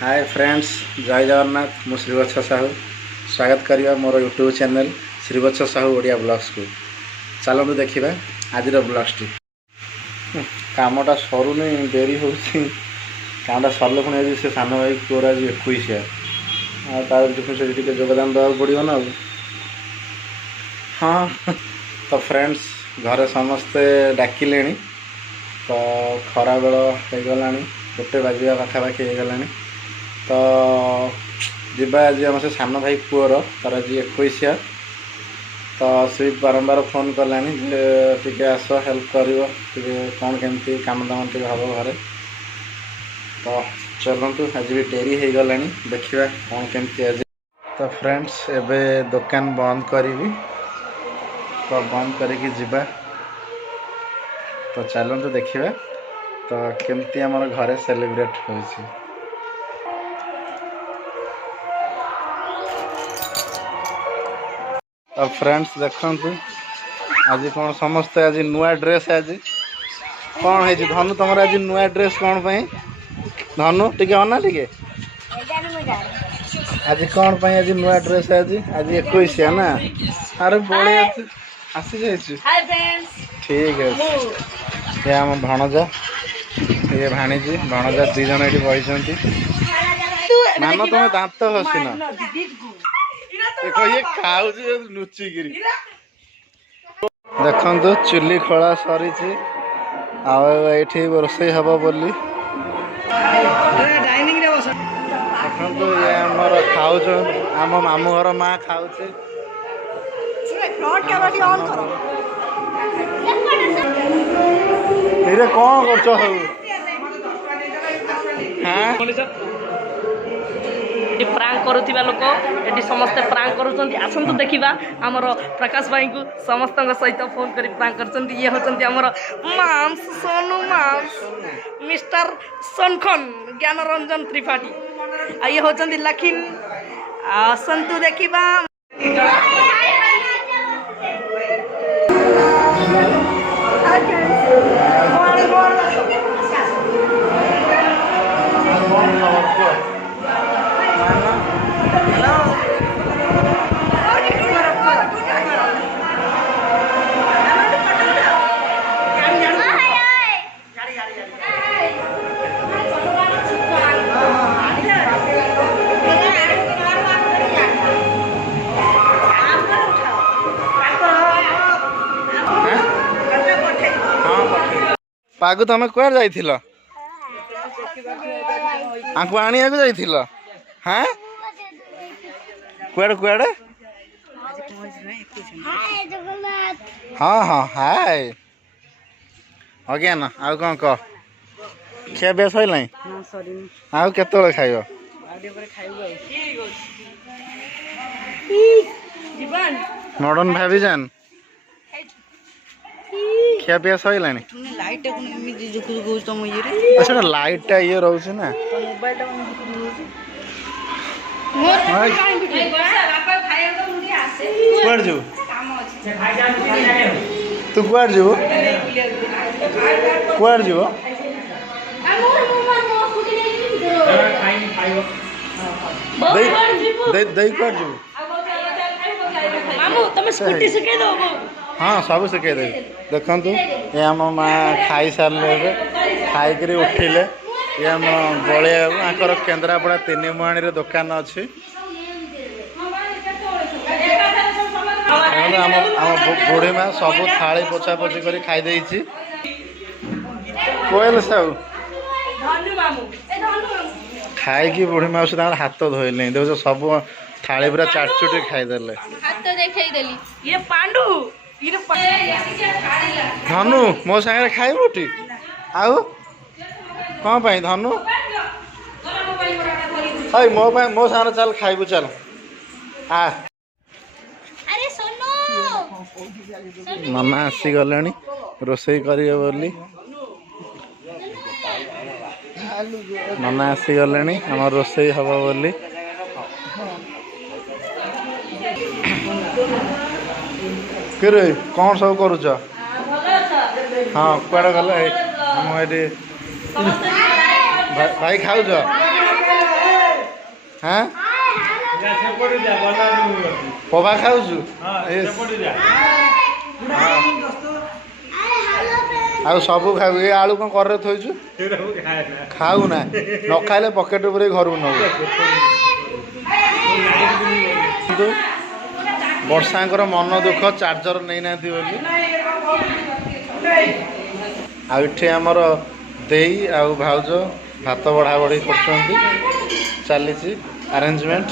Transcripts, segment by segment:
Hi friends, जय जगन्नाथ। मु श्रीवत्स साहू स्वागत करवा मोर YouTube channel Srivatsa Sahu Odia vlogs को। चलतु देखा आज ब्लॉग्स टी। कामटा सरुनी डेरी हो कामटा सरले पुणी आज से सान भाई पुअर आज 21 तार योगदान देवा पड़ो ना। हाँ तो फ्रेंड्स घरे समस्ते डाकिले तो खरा बेल हो गला 1 बाजिया पाखापाखि हो गला। तो जीवा आज आम से सान भाई पुअर तार आज 21 तो सी बारंबार फोन कलानी टे आस हेल्प कर कौन केमती काम दाम टे हम घरे। तो चलतु आज भी डेरी हो गला देखा कौन केमती आज। तो फ्रेंड्स एबे दुकान बंद करी तो बंद करके जीवा। तो चलतु देखा तो केमती आमर घरे सेलिब्रेट हो। तो फ्रेंड्स देखु आज कौन समस्ते आज नुआ ड्रेस आज कौन है धनु तुम आज नुआ ड्रेस कौन पे धनु टे अना टे आज कौन पे आज नुआ ड्रेस आज 21 ना। अरे बड़े आसी जाए ठीक है। ये आम भणजा ये भाणीजी भणजा 2 जन ये बही मान तुम दांत हसीन देखो ये खाऊ लुचिकी देखु चुली खोला सरी ये रोषे हम बोली देखो ये आमर खाऊ आम मामू घर माँ खाऊ कौन कर प्रांक करुवा लोक ये समस्ते प्रांक करुँच आसतु देखा आमर प्रकाश भाई को समस्त सहित फोन कर प्रांक कर ये होती आमर माम्स सोनू माम्स मिस्टर सनखन ज्ञान रंजन त्रिपाठी ये होती लखिन आसतु देखा। पागु तुम कुआर जाइथिल आंकु आनिया को जाइथिल हाँ कुआड़े कुआड़े हाँ हाँ हाय हो गया ना आउ कौन कह खिया पिया सर आउ केत खाइब मॉडर्न भाभी जान खिया पिया सर अच्छा लाइटा ये रोचे ना कुआड़ जो तू कुआड़ जो कुआड़ जो दही कुआड़ जो मामू तुम स्कूटी सिखे दो। हाँ सब शिखे दे देखु ये आम माँ खाई सारे खाई उठिले ये आम बलिया केन्द्रापड़ा 3 मुहाणी दुकान अच्छी आम बुढ़ी माँ सब थाली पोछा पोछी कर खाई कोयल साहू खाई बुढ़ी माँ हाथ धोइले देख सब थाली पूरा चाटचुटी खाईदे ये पांडु धनु मो सागर खाइबुटी आउ कौन पाई धनु हाय मो सागर चल खाइबु चल आ मामा आसी गले रोषे करिए बोली मामा आसी गले आम रोषे हम बोली किरे कौन सब करुच हाँ कुआड़े गले भाई खाऊ ହାଁ ପବା ଖାଉଛୁ ଆଉ ସବୁ ଖାଉ ଏ ଆଳୁ କ'ଣ କରରେ ଥୋଇଛୁ ଖାଉ ନା ନ ଖାଇଲେ ପକେଟ ଉପରେ ଘରକୁ ନବୁ କିନ୍ତୁ ବର୍ଷାଙ୍କର ମନ ଦୁଃଖ ଚାର୍ଜର ନେଇନାହାନ୍ତି ବୋଲି ଆଉ ଏଠି ଆମର ଦେଇ ଆଉ ଭାଉଜ ଭାତ ବଢ଼ା ବଢ଼ି କରୁଛନ୍ତି ଚାଲିଛି ଆରେଞ୍ଜମେଣ୍ଟ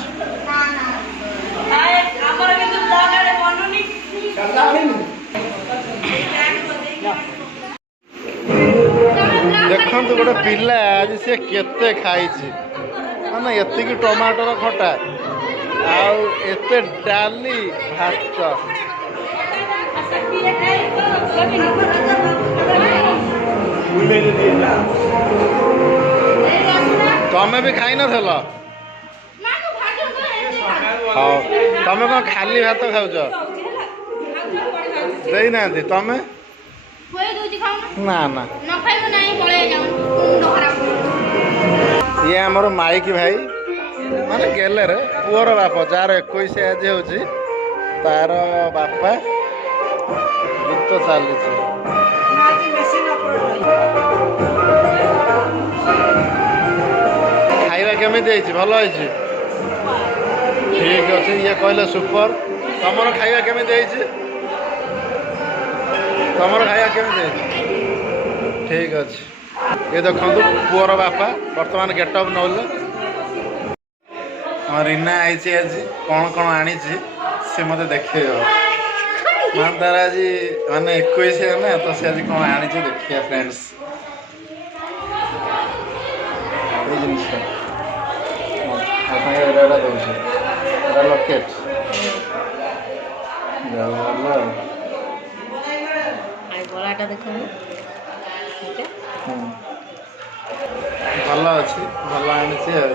ଦେଖନ୍ତୁ ଗୋଟେ ପିଲା ଆଜି ସେ କେତେ ଖାଇଛି ମାନେ ଏତିକି ଟମାଟର ଖଟା ଆଉ ଏତେ ଡାଲି ଭାତ ତମେ ବି ଖାଇନଥିଲ ହଉ ତମେ କ'ଣ ଖାଲି ଭାତ ଖାଉଛ ଦେଇନାହାନ୍ତି ତମେ ନା ନା ଇଏ ଆମର ମାଇକି ଭାଇ ମାନେ ଗେଲେରେ ପୁଅର ବାପ ଯାହାର 21 ଆଜି ହେଉଛି ତାର ବାପା ଗୀତ ଚାଲିଛି ଖାଇବା କେମିତି ହେଇଛି ଭଲ ହେଇଛି ଠିକ୍ ଅଛି ଇଏ କହିଲେ ସୁପର ତମର ଖାଇବା କେମିତି ହେଇଛି ତମର ଖାଇବା କେମିତି ହେଇଛି ଠିକ୍ ଅଛି ଏ ଦେଖନ୍ତୁ ପୁଅର ବାପା ବର୍ତ୍ତମାନ ଗେଟଅପ୍ ନେଲେ ରିନା ଆଇଛି ଆଜି କ'ଣ କ'ଣ ଆଣିଛି ସେ ମୋତେ ଦେଖେଇବ ମାନେ ତାର ଆଜି ମାନେ 21 ନା ତ ସେ ଆଜି କ'ଣ ଆଣିଛି ଦେଖିବା ଫ୍ରେଣ୍ଡସ୍ ଏଇ ଜିନିଷ ଆପଣଙ୍କ ଏଇଟା ଦେଉଛି ଏଇଟା ଲକେଟ୍ ଭଲ ଭଲ ଅଛି ଭଲ ଆଣିଛି ଆଉ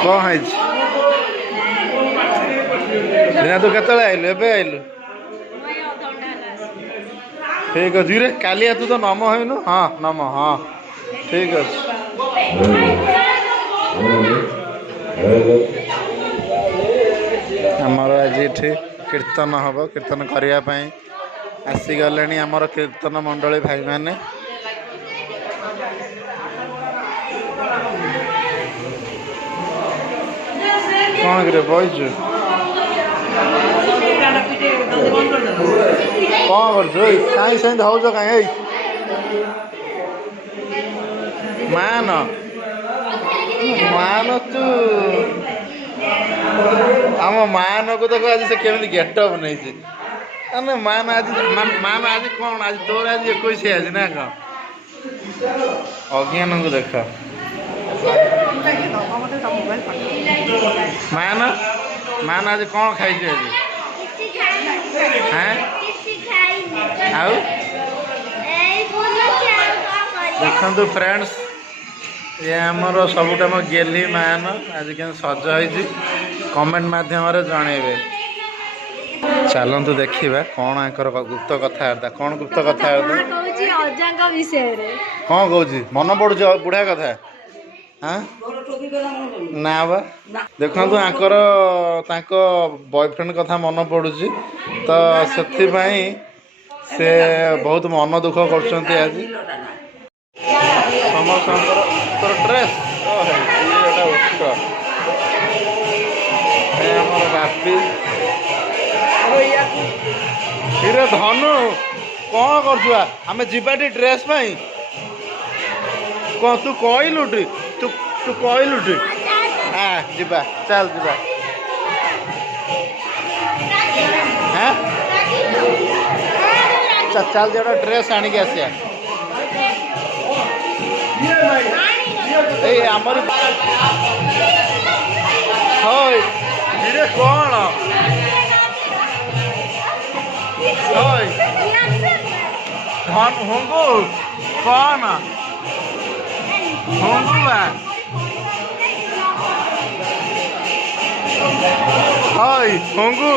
କ'ଣ ହେଇଛି ଦିନା ତୁ କେତେବେଳେ ଆଇଲୁ ଏବେ ଆଇଲୁ ଠିକ୍ ଅଛି ରେ କାଲି ତୁ ତ ନମ ହେଇନୁ ହଁ ନମ ହଁ ଠିକ୍ ଅଛି ଆମର ଆଜି ଏଠି କୀର୍ତ୍ତନ ହେବ କୀର୍ତ୍ତନ କରିବା ପାଇଁ ଆସିଗଲେଣି ଆମର କୀର୍ତ୍ତନ ମଣ୍ଡଳୀ ଭାଇମାନେ କ'ଣ କିରେ ବଇଛୁ କ'ଣ କରୁଛୁ ଏଇ କାହିଁ ସେମିତି ହେଉଛ କାହିଁ ଏଇ ମାନ ତୁ ଆମ ମାନକୁ ଦେଖ ଆଜି ସେ କେମିତି ଗେଟଅପ୍ ନେଇଛି ମାନେ ମାନ ଆଜି କ'ଣ ଆଜି ତୋର ଆଜି 21 ଆଜି ନା କ'ଣ ଅଜ୍ଞାନଙ୍କୁ ଦେଖ ମାନ ଆଜି କ'ଣ ଖାଇଛୁ ଆଜି ହାଁ ଆଉ ଦେଖନ୍ତୁ ଫ୍ରେଣ୍ଡସ୍ ଇଏ ଆମର ସବୁଠୁ ଆମ ଗେଲି ମାନ ଆଜି କେମିତି ସଜ ହେଇଛି କମେଣ୍ଟ ମାଧ୍ୟମରେ ଜଣେଇବେ ଚାଲନ୍ତୁ ଦେଖିବା କ'ଣ ଆଙ୍କର ଗୁପ୍ତ କଥାବାର୍ତ୍ତା କ'ଣ ଗୁପ୍ତ କଥାବାର୍ତ୍ତା କ'ଣ କହୁଛି ମନେ ପଡ଼ୁଛି ବୁଢ଼ା କଥା ହାଁ ନା ବା ଦେଖନ୍ତୁ ଆଙ୍କର ତାଙ୍କ ବୟଫ୍ରେଣ୍ଡ କଥା ମନେ ପଡ଼ୁଛି ତ ସେଥିପାଇଁ ସେ ବହୁତ ମନ ଦୁଃଖ କରୁଛନ୍ତି ଆଜି ସମସ୍ତଙ୍କର ତୋର ଡ୍ରେସ୍ ଏଇଟା ଉତ୍ସ ଆମର ବାପି ହିରେ ଧନୁ କ'ଣ କରୁଛୁ ଆମେ ଯିବାଟି ଡ୍ରେସ୍ ପାଇଁ କ'ଣ ତୁ କହିଲୁଟି ତୁ କହିଲୁଟି ଯିବା ଚାଲ ଯିବା হ্যাঁ চাল যে একটা ড্রেস আনিকি আসিয়া এই আমার হয় ধীরে কোণ হয় ধন হঙ্গু কোণ হঙ্গু বা हाय होंगू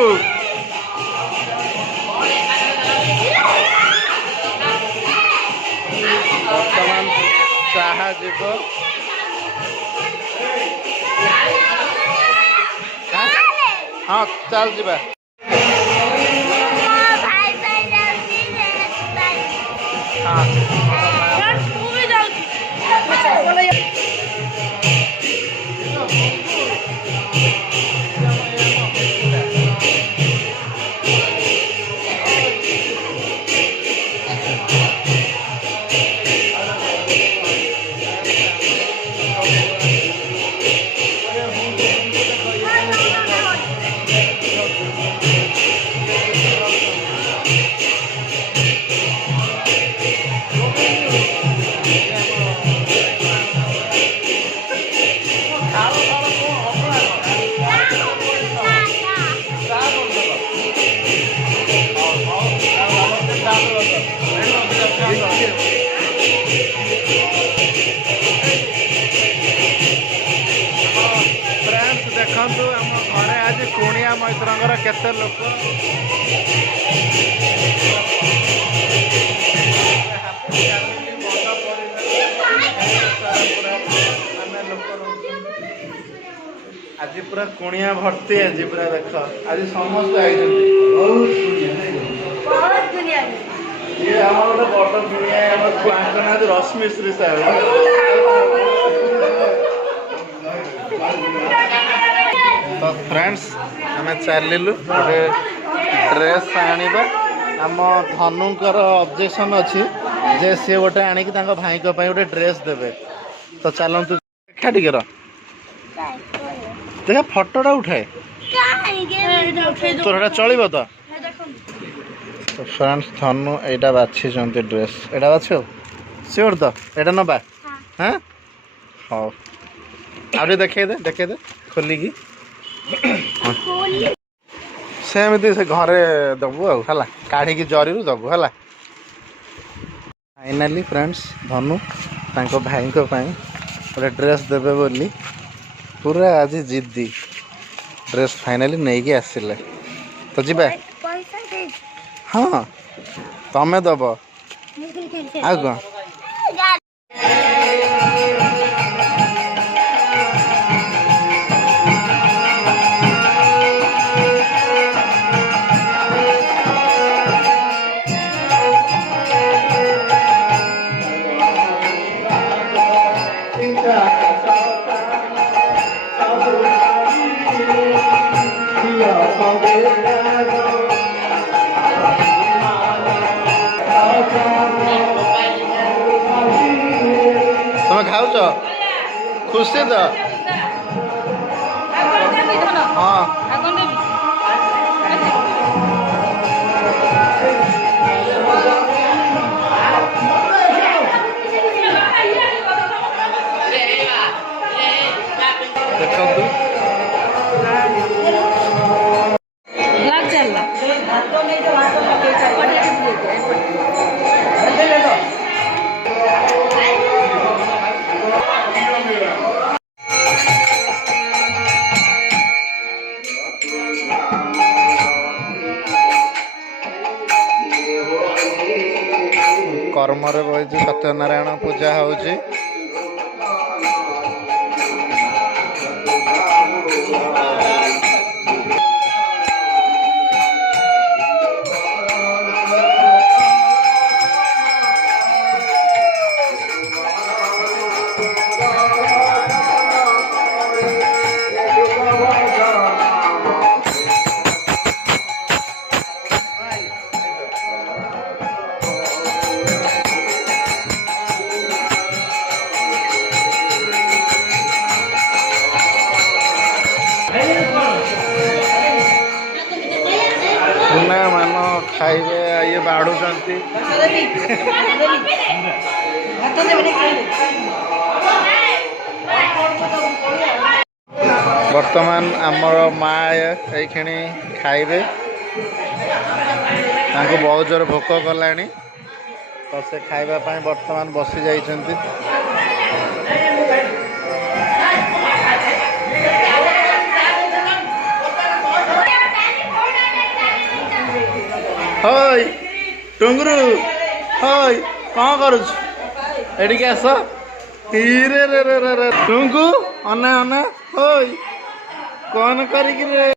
बर्तमान चाहा जीव हाँ चल जीवा देखु आम घरे आज कुणिया मैत्रंकर केते लोक आज पूरा कुणिया भर्ती आज पूरा देख आज समस्त आई ये आम गोटे बड़ कुणिया रश्मि श्री साहब तो फ्रेंड्स आम चलू गोटे ड्रेस आनिबा आम धनुकर ऑब्जेक्शन अच्छी जे सी गोटे आणिक भाई गोटे ड्रेस देवे तो चलतु टिके देखा फोटोटा उठाए तोर चलो तो फ्रेंड्स धनु यहाँ बाछी ड्रेस यहाँ बाछ सियोर तो यहाँ नवा हाँ हाँ आगे देखे दे खोलिकी सेमती से घरे दबु है काढ़ी जरी दबु है फाइनाली फ्रेंड्स धनु तांको भाई गोटे ड्रेस देवे बोली पूरा आज जिद्दी ड्रेस फाइनाली नहीं कि आसिले तो जीवा हाँ तमें दब आ कौन तुम खाऊ खुशी तो हाँ कर्मरे बही सत्यनारायण पूजा होची खाइबे ये बाढ़ुचंती बर्तमान आमर माँ ये खाइबे बहुत जोर भोक कला तो से खाइबा बर्तमान बसी जाइछंती ହଇ ଟୁଙ୍ଗୁରୁ ହଇ କ'ଣ କରୁଛୁ ଏଠିକି ଆସ ରେ ରେ ରେ ରେ ରେ ଟୁଙ୍ଗୁ ଅନା ଅନା ହଇ କ'ଣ କରିକି ରେ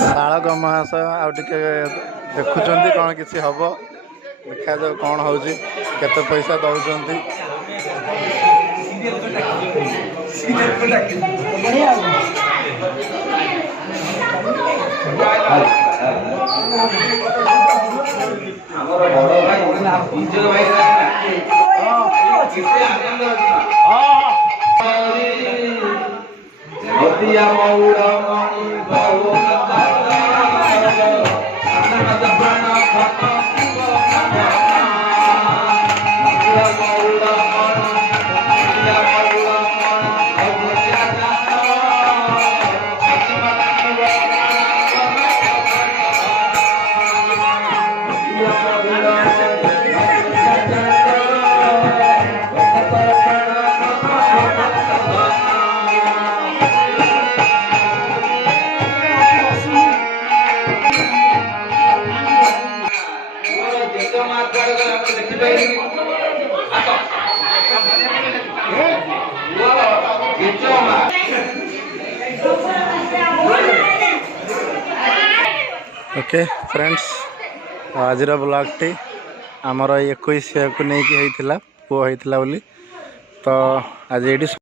ଶାଳ ଗମାସ ଆଉ ଟିକେ ଦେଖୁଛନ୍ତି କ'ଣ କିଛି ହବ ଦେଖାଯାଉ କ'ଣ ହେଉଛି କେତେ ପଇସା ଦେଉଛନ୍ତି ओके फ्रेंड्स आज ब्लॉगटी आमर 21 को नहीं पुओ होता बोली तो आज ये